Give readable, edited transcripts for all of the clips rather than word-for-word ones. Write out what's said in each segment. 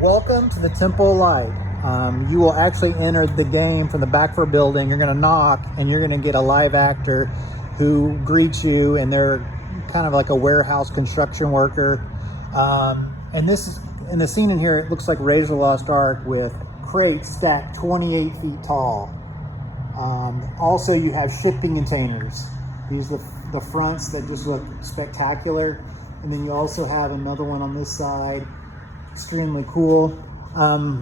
Welcome to the Temple of Light. You will actually enter the game from the back of a building. You're going to knock and you're going to get a live actor who greets you, and they're kind of like a warehouse construction worker. And this is, in the scene in here, it looks like Raiders of the Lost Ark with crates stacked 28 feet tall. Also, you have shipping containers. These are the fronts that just look spectacular. And then you also have another one on this side. Extremely cool.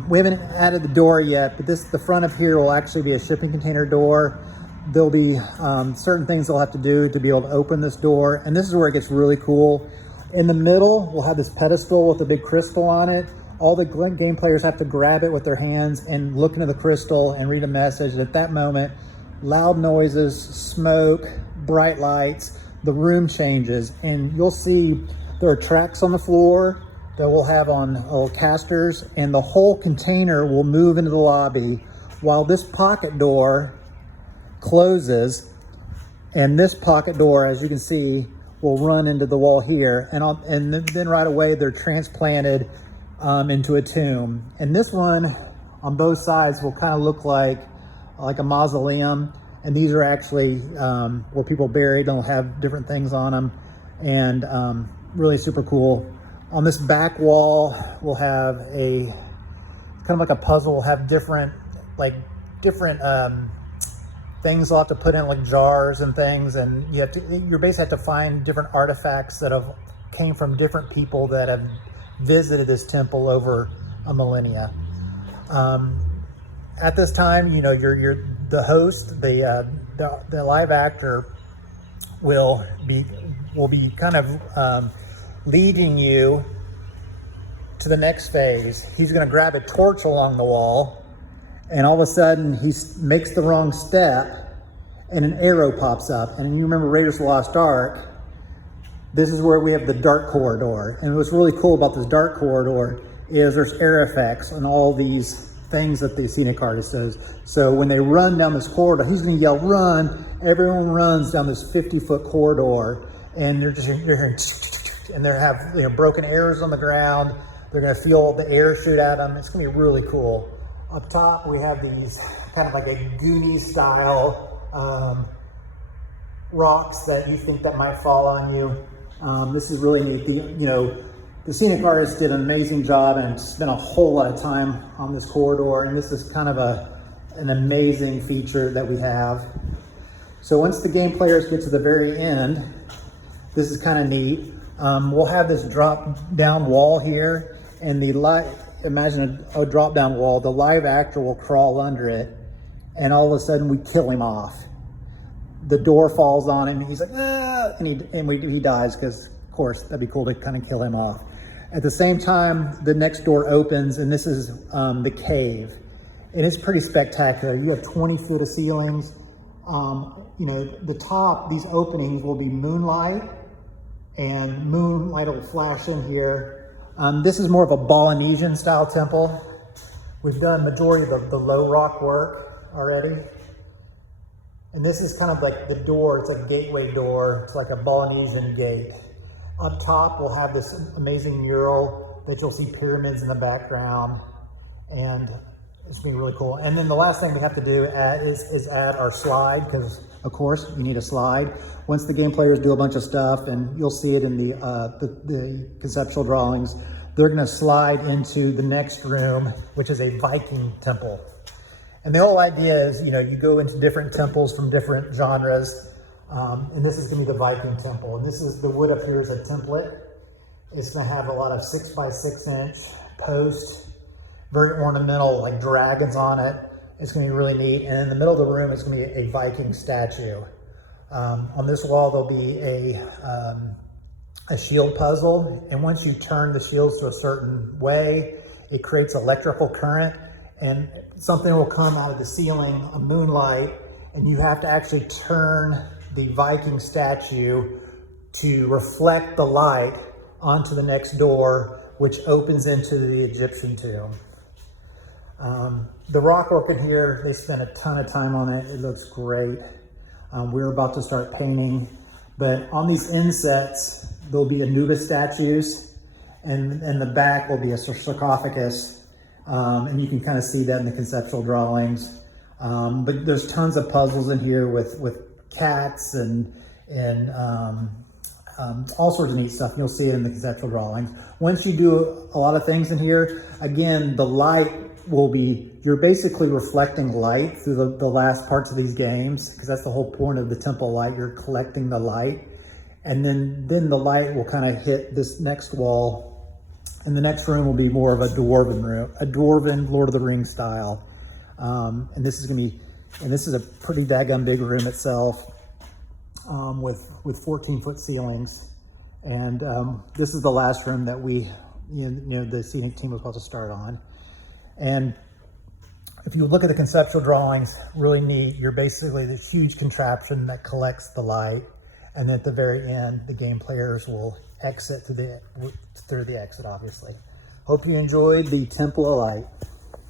We haven't added the door yet, but the front of here will actually be a shipping container door. There'll be certain things they'll have to do to be able to open this door. And this is where it gets really cool. In the middle, we'll have this pedestal with a big crystal on it. All the game players have to grab it with their hands and look into the crystal and read a message. And at that moment, loud noises, smoke, bright lights, the room changes. And you'll see there are tracks on the floor that we'll have on little casters, and the whole container will move into the lobby while this pocket door closes. And this pocket door, as you can see, will run into the wall here. And then right away, they're transplanted into a tomb. And this one on both sides will kind of look like a mausoleum. And these are actually where people are buried. They'll have different things on them, and really super cool. On this back wall, we'll have a kind of like a puzzle. We'll have different things they'll have to put in, like jars and things, and you basically have to find different artifacts that came from different people that have visited this temple over a millennia. At this time, you're the host, the live actor will be kind of leading you to the next phase. He's going to grab a torch along the wall, and all of a sudden he makes the wrong step and an arrow pops up. And you remember Raiders of the Lost Ark, this is where we have the dark corridor. And what's really cool about this dark corridor is there's air effects on all these things that the scenic artist does. So when they run down this corridor, he's going to yell, "Run!" Everyone runs down this 50-foot corridor, and you're hearing, and they have broken arrows on the ground. They're going to feel the air shoot at them. It's going to be really cool. Up top, we have these kind of like a Goonies style rocks that you think that might fall on you. This is really neat. The scenic artist did an amazing job and spent a whole lot of time on this corridor. And this is kind of an amazing feature that we have. So once the game players get to the very end, this is kind of neat. We'll have this drop down wall here, and imagine a drop down wall. The live actor will crawl under it, and all of a sudden we kill him off. The door falls on him, and he's like, "Ah!" and he dies, because of course that'd be cool to kind of kill him off. At the same time, the next door opens, and this is the cave, and it's pretty spectacular. You have 20 foot of ceilings. The top, these openings will be moonlight, and moonlight will flash in here. This is more of a Balinesian style temple. We've done majority of the low rock work already. And this is kind of like the door. It's a gateway door. It's like a Balinesian gate. Up top, we'll have this amazing mural that you'll see pyramids in the background. And it's going to be really cool. And then the last thing we have to do is add our slide, because of course you need a slide. Once the game players do a bunch of stuff, and you'll see it in the conceptual drawings, they're going to slide into the next room, which is a Viking temple. And the whole idea is, you go into different temples from different genres, and this is going to be the Viking temple. And the wood up here is a template. It's going to have a lot of 6x6 inch posts, very ornamental, like dragons on it. It's going to be really neat. And in the middle of the room is going to be a Viking statue. On this wall, there'll be a shield puzzle. And once you turn the shields to a certain way, it creates electrical current, and something will come out of the ceiling, a moonlight, and you have to actually turn the Viking statue to reflect the light onto the next door, which opens into the Egyptian tomb. The rock work in here, they spent a ton of time on it. It looks great. We're about to start painting, but on these insets, there'll be Anubis statues, and the back will be a sarcophagus, and you can kind of see that in the conceptual drawings. But there's tons of puzzles in here with cats and all sorts of neat stuff. You'll see it in the conceptual drawings. Once you do a lot of things in here, again, the light will be, you're basically reflecting light through the last parts of these games, because that's the whole point of the temple light. You're collecting the light, and then the light will kind of hit this next wall, and the next room will be more of a dwarven room, a dwarven Lord of the Rings style. And this is a pretty daggum big room itself, with 14-foot ceilings. And this is the last room that the scenic team was supposed to start on. And if you look at the conceptual drawings, really neat. You're basically this huge contraption that collects the light, and at the very end, the game players will exit through the exit, obviously. Hope you enjoyed the Temple of Light.